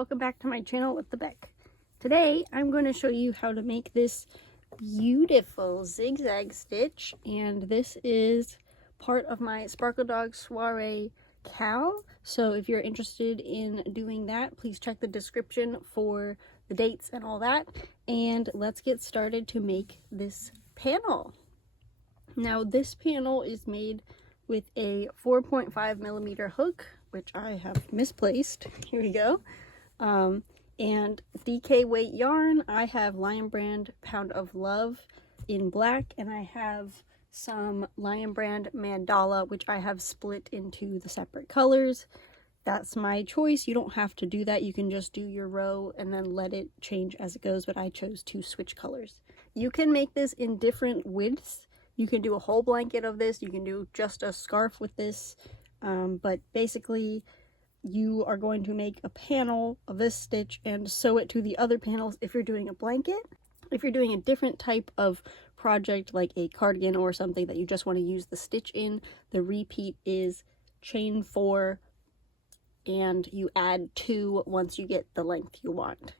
welcome back to my channel with the Beck. Today I'm going to show you how to make this beautiful zigzag stitch, and this is part of my Sparkledog Soiree cowl. So if you're interested in doing that, please check the description for the dates and all that, and let's get started to make this panel. Now this panel is made with a 4.5mm hook, which I have misplaced. Here we go. And DK weight yarn. I have Lion Brand Pound of Love in black, and I have some Lion Brand Mandala, which I have split into the separate colors. That's my choice. You don't have to do that. You can just do your row and then let it change as it goes, but I chose to switch colors. You can make this in different widths. You can do a whole blanket of this. You can do just a scarf with this. But basically, you are going to make a panel of this stitch and sew it to the other panels if you're doing a blanket. If you're doing a different type of project, like a cardigan or something that you just want to use the stitch in, the repeat is chain 4 and you add 2 once you get the length you want.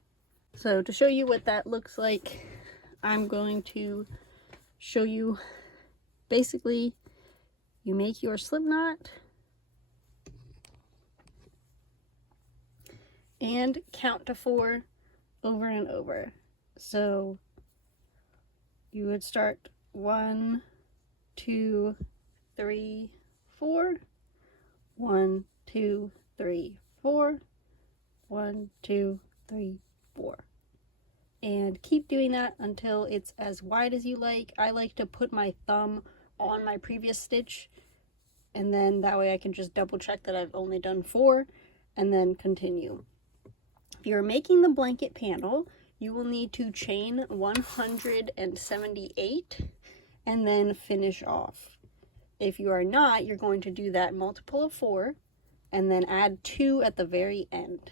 So to show you what that looks like, I'm going to show you. Basically, you make your slip knot and count to 4 over and over. So you would start 1, 2, 3, 4, 1, 2, 3, 4, 1, 2, 3, 4. And keep doing that until it's as wide as you like. I like to put my thumb on my previous stitch, and then that way I can just double check that I've only done 4 and then continue. If you're making the blanket panel, you will need to chain 178 and then finish off. If you are not, you're going to do that multiple of 4 and then add 2 at the very end.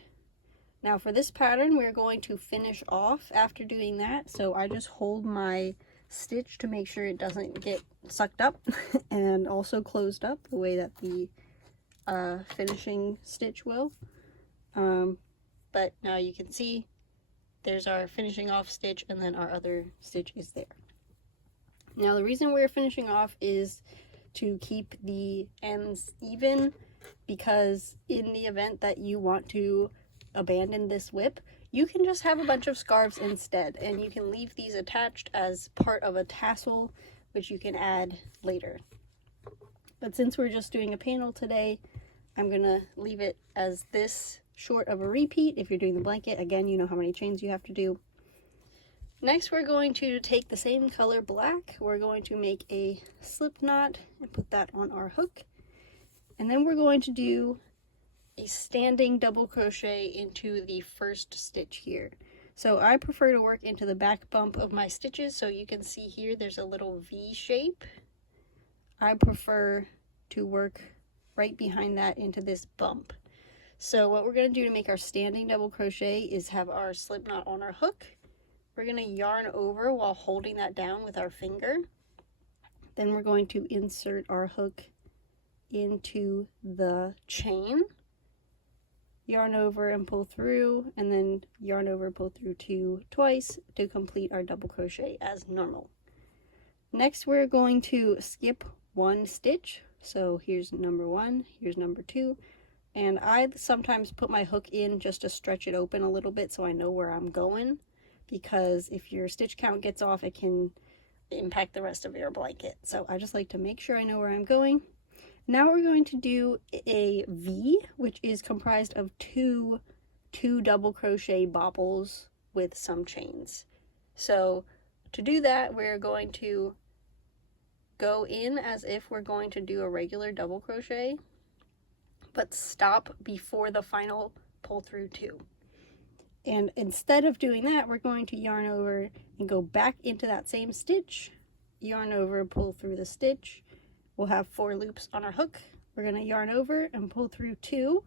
Now for this pattern, we're going to finish off after doing that. So I just hold my stitch to make sure it doesn't get sucked up and also closed up the way that the finishing stitch will. But now you can see there's our finishing off stitch, and then our other stitch is there. Now the reason we're finishing off is to keep the ends even, because in the event that you want to abandon this whip, you can just have a bunch of scarves instead, and you can leave these attached as part of a tassel, which you can add later. But since we're just doing a panel today, I'm gonna leave it as this short of a repeat. If you're doing the blanket, again, you know how many chains you have to do. Next, we're going to take the same color black. We're going to make a slip knot and put that on our hook, and then we're going to do a standing double crochet into the first stitch here. So I prefer to work into the back bump of my stitches. So you can see here there's a little V shape. I prefer to work right behind that into this bump. So what we're going to do to make our standing double crochet is have our slip knot on our hook. We're going to yarn over while holding that down with our finger. Then we're going to insert our hook into the chain, yarn over and pull through, and then yarn over, pull through twice to complete our double crochet as normal. Next, we're going to skip 1 stitch. So here's number 1, here's number 2, and I sometimes put my hook in just to stretch it open a little bit so I know where I'm going, because if your stitch count gets off, it can impact the rest of your blanket. So I just like to make sure I know where I'm going. Now we're going to do a V, which is comprised of two double crochet bobbles with some chains. So to do that, we're going to go in as if we're going to do a regular double crochet, but stop before the final pull through 2. And instead of doing that, we're going to yarn over and go back into that same stitch, yarn over, pull through the stitch. We'll have 4 loops on our hook. We're going to yarn over and pull through 2.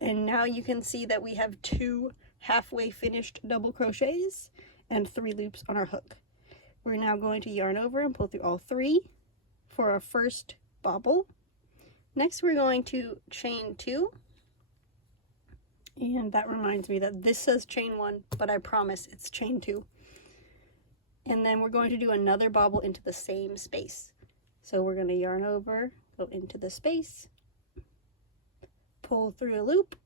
And now you can see that we have 2 halfway finished double crochets and 3 loops on our hook. We're now going to yarn over and pull through all 3 for our first bobble. Next, we're going to chain 2 And that reminds me that this says chain 1, but I promise it's chain 2. And then we're going to do another bobble into the same space. So we're going to yarn over, go into the space, pull through a loop,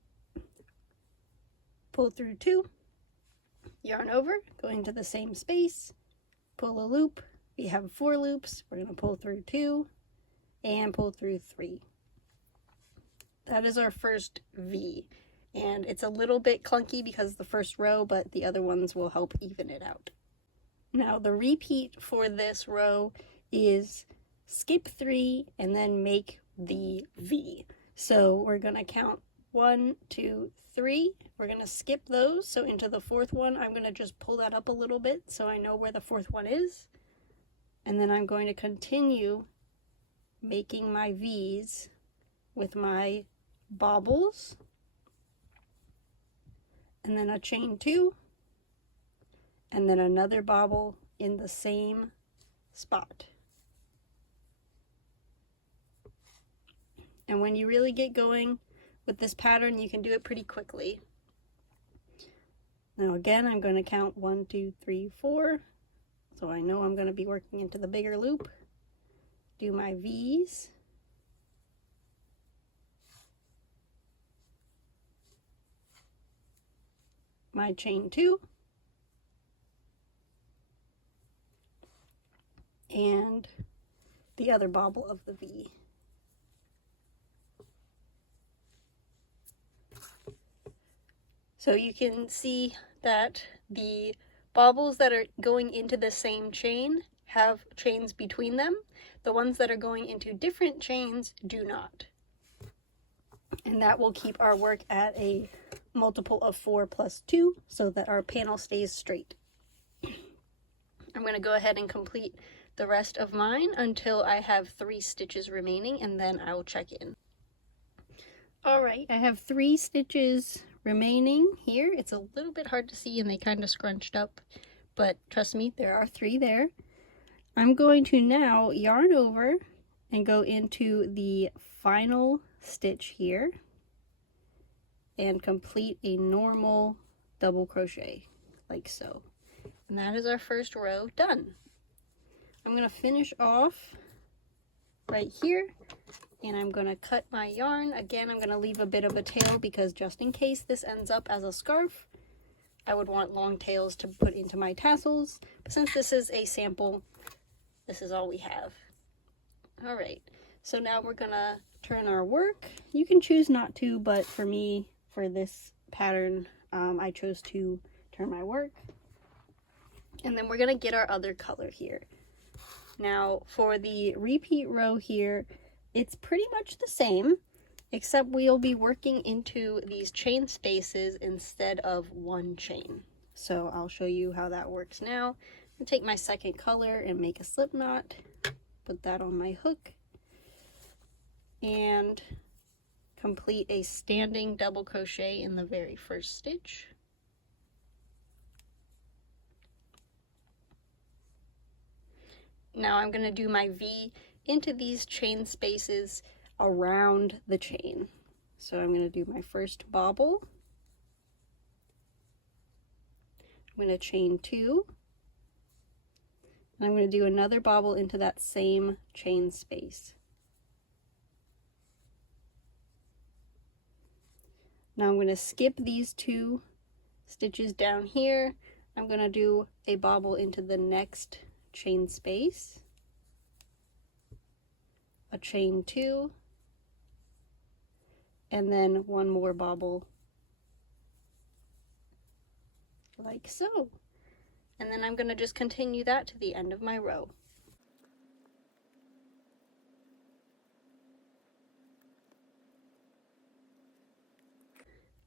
pull through 2, yarn over, go into the same space, pull a loop. We have 4 loops. We're going to pull through 2 and pull through 3. That is our first V. And it's a little bit clunky because the first row, but the other ones will help even it out. Now the repeat for this row is skip 3 and then make the V. So we're going to count 1, 2, 3. We're going to skip those. So into the 4th one, I'm going to just pull that up a little bit so I know where the 4th one is. And then I'm going to continue making my V's with my bobbles. And then a chain 2, and then another bobble in the same spot. And when you really get going with this pattern, you can do it pretty quickly. Now again, I'm going to count 1, 2, 3, 4, so I know I'm going to be working into the bigger loop. Do my V's. My chain 2, and the other bobble of the V. So you can see that the bobbles that are going into the same chain have chains between them. The ones that are going into different chains do not. And that will keep our work at a multiple of 4 plus 2 so that our panel stays straight. I'm going to go ahead and complete the rest of mine until I have 3 stitches remaining, and then I will check in. Alright, I have 3 stitches remaining here. It's a little bit hard to see and they kind of scrunched up, but trust me, there are 3 there. I'm going to now yarn over and go into the final stitch here and complete a normal double crochet like so. And that is our first row done. I'm going to finish off right here, and I'm going to cut my yarn. Again, I'm going to leave a bit of a tail because just in case this ends up as a scarf, I would want long tails to put into my tassels. But since this is a sample, this is all we have. Alright, so now we're going to turn our work. You can choose not to, but for me, for this pattern, I chose to turn my work. And then we're going to get our other color here. Now, for the repeat row here, it's pretty much the same, except we'll be working into these chain spaces instead of one chain. So I'll show you how that works now. I'm going to take my second color and make a slip knot, put that on my hook, and complete a standing double crochet in the very first stitch. Now I'm going to do my V into these chain spaces around the chain. So I'm going to do my first bobble. I'm going to chain 2. And I'm going to do another bobble into that same chain space. Now I'm going to skip these 2 stitches down here. I'm going to do a bobble into the next chain space, a chain 2, and then one more bobble like so. And then I'm going to just continue that to the end of my row.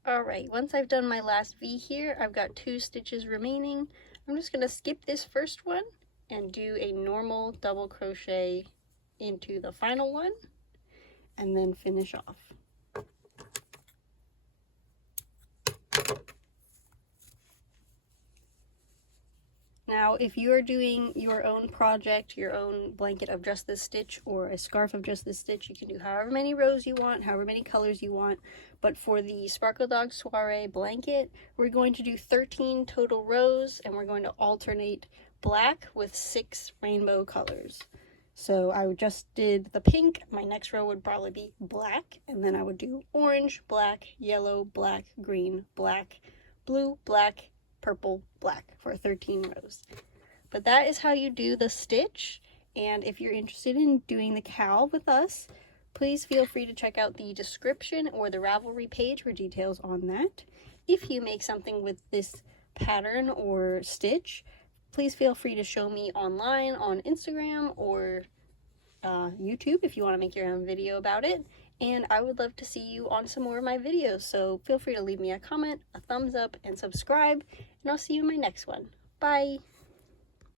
Alright, once I've done my last V here, I've got 2 stitches remaining. I'm just going to skip this first one and do a normal double crochet into the final one, and then finish off. Now, if you are doing your own project, your own blanket of just this stitch or a scarf of just this stitch, you can do however many rows you want, however many colors you want. But for the Sparkledog Soiree blanket, we're going to do 13 total rows, and we're going to alternate black with 6 rainbow colors. So I just did the pink. My next row would probably be black, and then I would do orange, black, yellow, black, green, black, blue, black, purple, black for 13 rows. But that is how you do the stitch. And if you're interested in doing the cowl with us, please feel free to check out the description or the Ravelry page for details on that. If you make something with this pattern or stitch, please feel free to show me online on Instagram or YouTube if you want to make your own video about it. And I would love to see you on some more of my videos. So feel free to leave me a comment, a thumbs up, and subscribe. And I'll see you in my next one. Bye!